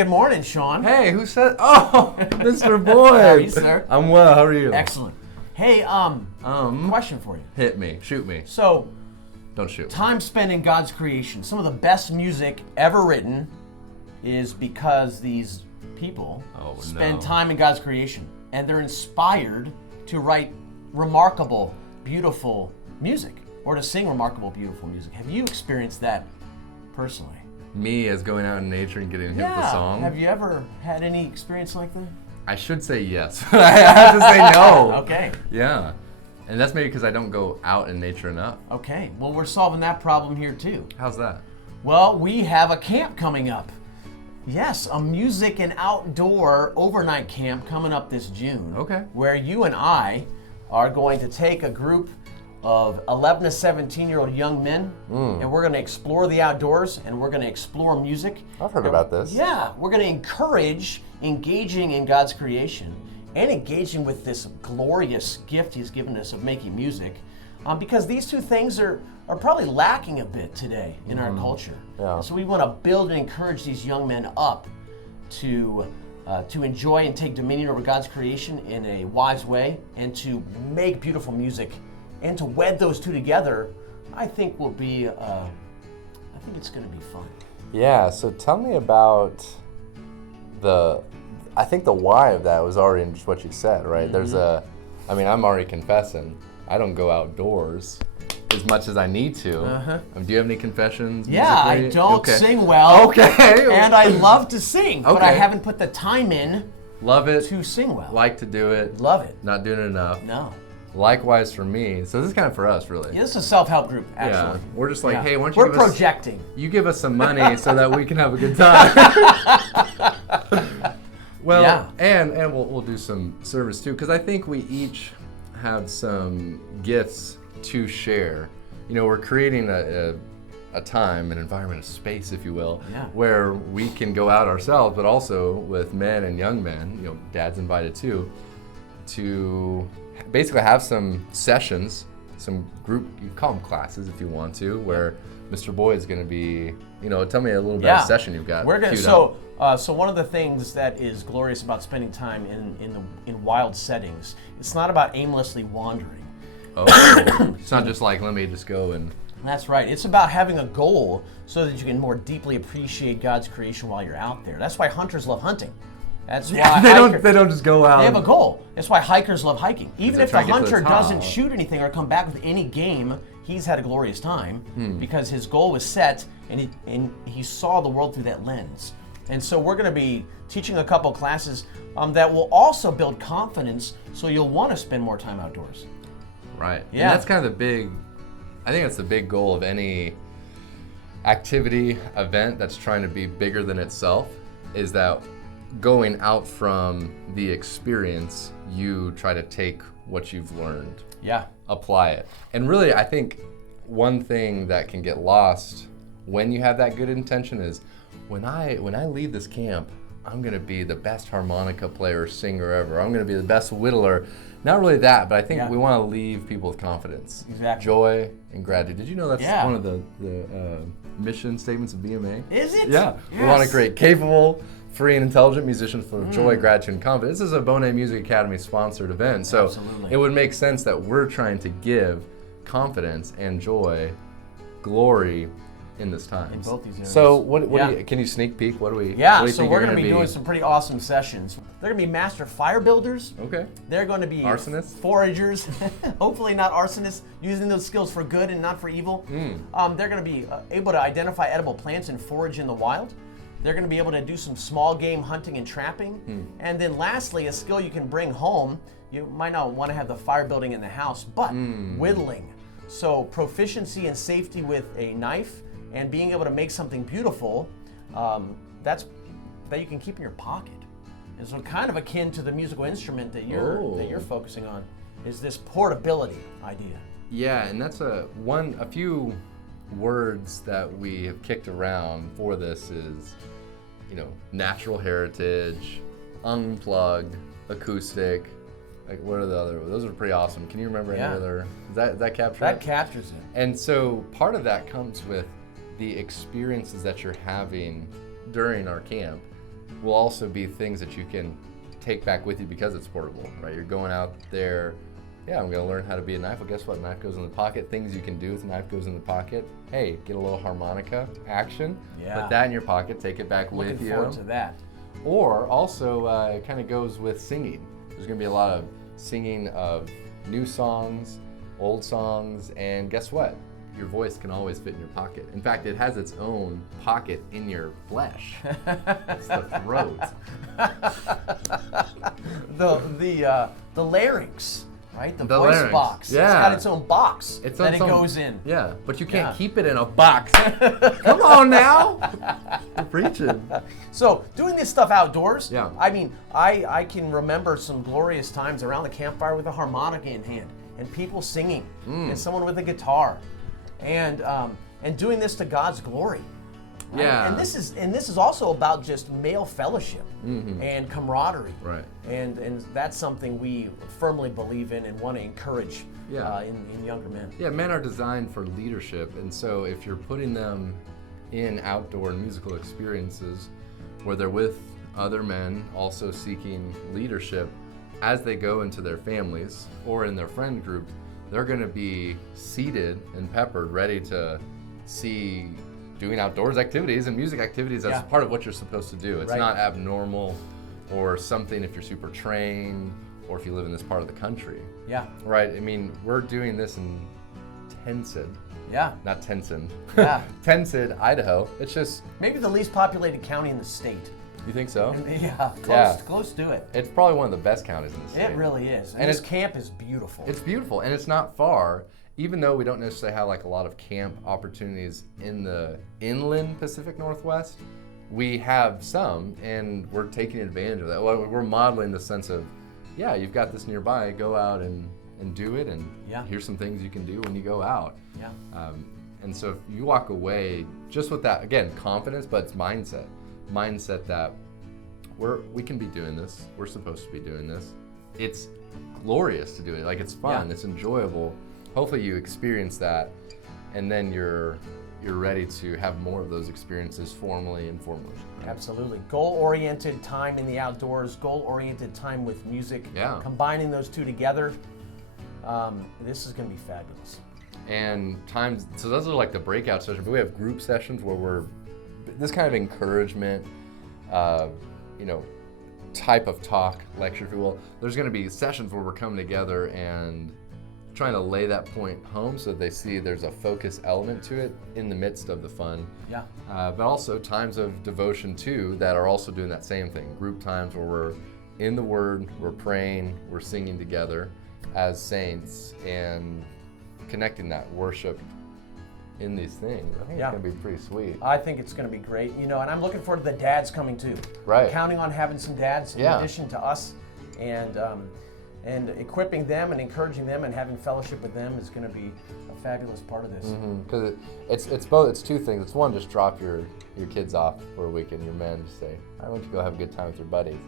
good morning, Sean. Hey, who said? Oh, Mr. Boyd. How are you, sir? I'm well. How are you? Excellent. Hey, question for you. Hit me. Shoot me. So, Don't shoot. time spent in God's creation. Some of the best music ever written is because these people spend time in God's creation, and they're inspired to write remarkable, beautiful music, or to sing remarkable, beautiful music. Have you experienced that personally? Me as going out in nature and getting hit with a song? Have you ever had any experience like that? I should say yes, but I have to say no. Okay. Yeah. And that's maybe because I don't go out in nature enough. Okay. Well, we're solving that problem here too. How's that? Well, we have a camp coming up. Yes, a music and outdoor overnight camp coming up this June. Okay. Where you and I are going to take a group of 11 to 17-year-old young men, and we're going to explore the outdoors, and we're going to explore music. I've heard about this. Yeah, we're going to encourage engaging in God's creation and engaging with this glorious gift He's given us of making music, because these two things are probably lacking a bit today in our culture. Yeah. So we want to build and encourage these young men up to enjoy and take dominion over God's creation in a wise way, and to make beautiful music, and to wed those two together. I think will be. I think it's going to be fun. Yeah. So tell me about I think the why of that was already in just what you said, right? There's I'm already confessing. I don't go outdoors as much as I need to. Do you have any confessions? Yeah, musically? I don't Okay. sing well. Okay. And I love to sing, but I Okay. haven't put the time in Love it. to sing well. Like to do it. Love it. Not doing it enough. No. Likewise for me. So this is kind of for us, really. Yeah, this is a self-help group, actually. Yeah. We're just like, Yeah. hey, why don't you We're give us... projecting. You give us some money so that we can have a good time. Well, Yeah. and we'll do some service too, because I think we each have some gifts to share. You know, we're creating a time, an environment, a space, if you will, where we can go out ourselves, but also with men and young men, you know, dad's invited too, to basically have some sessions, some group, you call them classes if you want to, where Mr. Boyd's going to be, you know, tell me a little bit of a session you've got. We're gonna queued so one of the things that is glorious about spending time in wild settings, it's not about aimlessly wandering. Oh, it's not just like, let me just go and... That's right. It's about having a goal so that you can more deeply appreciate God's creation while you're out there. That's why hunters love hunting. That's why they don't just go out. They have a goal. That's why hikers love hiking. Even if the trying to get to the hunter top. doesn't shoot anything or come back with any game, he's had a glorious time because his goal was set, and he saw the world through that lens. And so we're going to be teaching a couple classes that will also build confidence, so you'll want to spend more time outdoors. Right. Yeah. And that's kind of I think that's the big goal of any activity, event that's trying to be bigger than itself, is that going out from the experience, you try to take what you've learned, apply it. And really, I think one thing that can get lost when you have that good intention is, when I leave this camp, I'm going to be the best harmonica player, singer ever. I'm going to be the best whittler. Not really that, but I think we want to leave people with confidence, joy, and gratitude. Did you know that's one of the mission statements of BMA? Is it? Yeah. Yes. We want to create capable, free, and intelligent musicians full of joy, gratitude, and confidence. This is a BMA Music Academy sponsored event, so it would make sense that we're trying to give confidence and joy, glory, in this time. In both these areas. So what do you, can you sneak peek? What do we so we're going to be doing some pretty awesome sessions. They're going to be master fire builders. Okay. They're going to be arsonists, foragers, hopefully not arsonists, using those skills for good and not for evil. They're going to be able to identify edible plants and forage in the wild. They're going to be able to do some small game hunting and trapping. And then lastly, a skill you can bring home. You might not want to have the fire building in the house, but whittling. So proficiency and safety with a knife, and being able to make something beautiful that you can keep in your pocket. And so kind of akin to the musical instrument that you're focusing on is this portability idea. Yeah, and that's a few words that we have kicked around for this is, you know, natural heritage, unplugged, acoustic. Like, what are the other? Those are pretty awesome. Can you remember any other? Does that capture it? That captures it. And so part of that comes with the experiences that you're having during our camp, will also be things that you can take back with you because it's portable, right? You're going out there, yeah, I'm gonna learn how to be a knife. Well, guess what? Knife goes in the pocket. Things you can do with a knife goes in the pocket. Hey, get a little harmonica action. Yeah. Put that in your pocket, take it back with Looking you. forward to that. Or also, it kind of goes with singing. There's gonna be a lot of singing of new songs, old songs, and guess what? Your voice can always fit in your pocket. In fact, it has its own pocket in your flesh. It's the throat. The larynx, right? The The voice larynx, box. yeah. It's got its own box It's that on it some- goes in. Yeah, but you can't Yeah. keep it in a box. Come on now. You're preaching. So doing this stuff outdoors, Yeah. I mean, I can remember some glorious times around the campfire with a harmonica in hand and people singing and someone with a guitar and doing this to God's glory. Right? Yeah. And this is also about just male fellowship and camaraderie. Right. And that's something we firmly believe in and want to encourage Yeah. in younger men. Yeah, men are designed for leadership, and so if you're putting them in outdoor and musical experiences where they're with other men also seeking leadership as they go into their families or in their friend group, they're going to be seated and peppered, ready to see doing outdoors activities and music activities as Yeah. part of what you're supposed to do. It's Right. not abnormal or something if you're super trained or if you live in this part of the country. Yeah. Right, I mean, we're doing this in Tenzin, Yeah. not Tenzin. Yeah. Tenzin, Idaho. It's just, Maybe the least populated county in the state. you think so? Yeah. Yeah. Close to it. It's probably one of the best counties in the state. It really is. And And this it's- camp is beautiful. It's beautiful, and it's not far. Even though we don't necessarily have like a lot of camp opportunities in the inland Pacific Northwest, we have some, and we're taking advantage of that. Well, we're modeling the sense of, yeah, you've got this nearby, go out and do it, and Yeah. here's some things you can do when you go out. Yeah. And so if you walk away just with that, again, confidence, but it's mindset that we can be doing this, we're supposed to be doing this. It's glorious to do it, like it's fun, Yeah. it's enjoyable. Hopefully you experience that, and then you're ready to have more of those experiences formally and informally. Absolutely. Goal-oriented time in the outdoors, goal-oriented time with music. Yeah. Combining those two together, this is going to be fabulous. And times, so those are like the breakout sessions, but we have group sessions where we're, this kind of encouragement, type of talk, lecture, if you will. There's going to be sessions where we're coming together and trying to lay that point home so they see there's a focus element to it in the midst of the fun. Yeah. But also times of devotion too that are also doing that same thing. Group times where we're in the Word, we're praying, we're singing together as saints and connecting that worship in these things. I think Yeah. it's going to be pretty sweet. I think it's going to be great. And I'm looking forward to the dads coming too. Right. I'm counting on having some dads in Yeah. addition to us, and equipping them and encouraging them and having fellowship with them is going to be a fabulous part of this. Because it's both. It's two things. It's one, just drop your kids off for a weekend. Your men just say, "I want you to go have a good time with your buddies."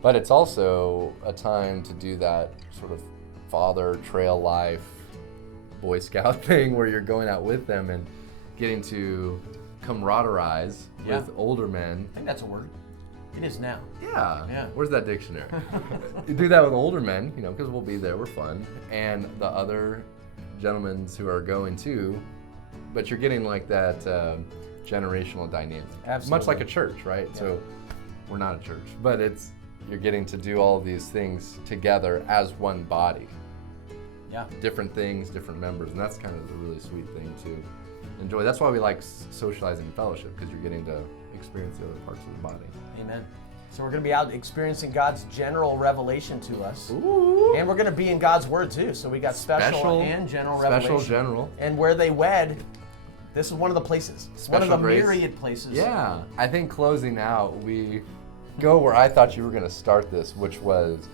But it's also a time to do that sort of father trail life, Boy Scout thing where you're going out with them and getting to camaraderise Yeah. with older men. I think that's a word. It is now. Yeah. Yeah. Where's that dictionary? You do that with older men, because we'll be there, we're fun, and the other gentlemen who are going too, but you're getting like that generational dynamic. Absolutely. Much like a church, right? Yeah. So we're not a church, but you're getting to do all of these things together as one body. Yeah. Different things, different members, and that's kind of a really sweet thing to enjoy. That's why we like socializing and fellowship, because you're getting to experience the other parts of the body. Amen. So we're going to be out experiencing God's general revelation to us. Ooh. And we're going to be in God's Word too. So we got special and general revelation. Special general. And where they wed, this is one of the places. It's one of the Special grace. myriad places. Yeah. I think closing out, we go where I thought you were going to start this, which was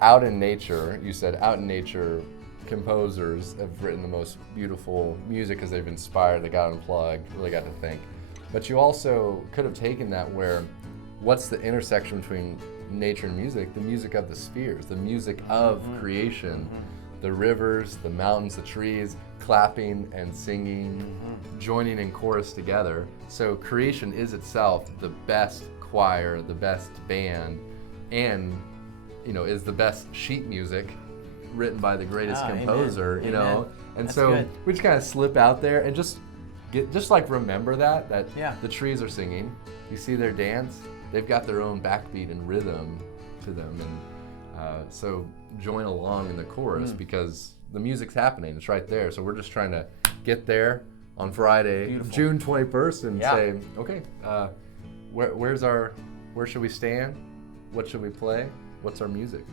out in nature. You said out in nature, composers have written the most beautiful music because they've inspired, they got unplugged, really got to think. But you also could have taken that where, what's the intersection between nature and music? The music of the spheres, the music of creation, the rivers, the mountains, the trees, clapping and singing, joining in chorus together. So creation is itself the best choir, the best band, and is the best sheet music written by the greatest composer. Amen. You know, Amen. and That's so good. we just kind of slip out there and just remember that Yeah. the trees are singing. You see their dance; they've got their own backbeat and rhythm to them, and so join along in the chorus because the music's happening. It's right there. So we're just trying to get there on Friday, Beautiful. June 21st, and Yeah. say, okay, where should we stand? What should we play? What's our music?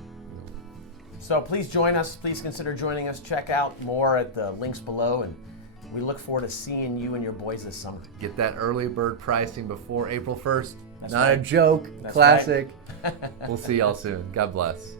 So please join us. Please consider joining us. Check out more at the links below, and we look forward to seeing you and your boys this summer. Get that early bird pricing before April 1st. That's Not a right. joke. That's Classic. We'll see y'all soon. God bless.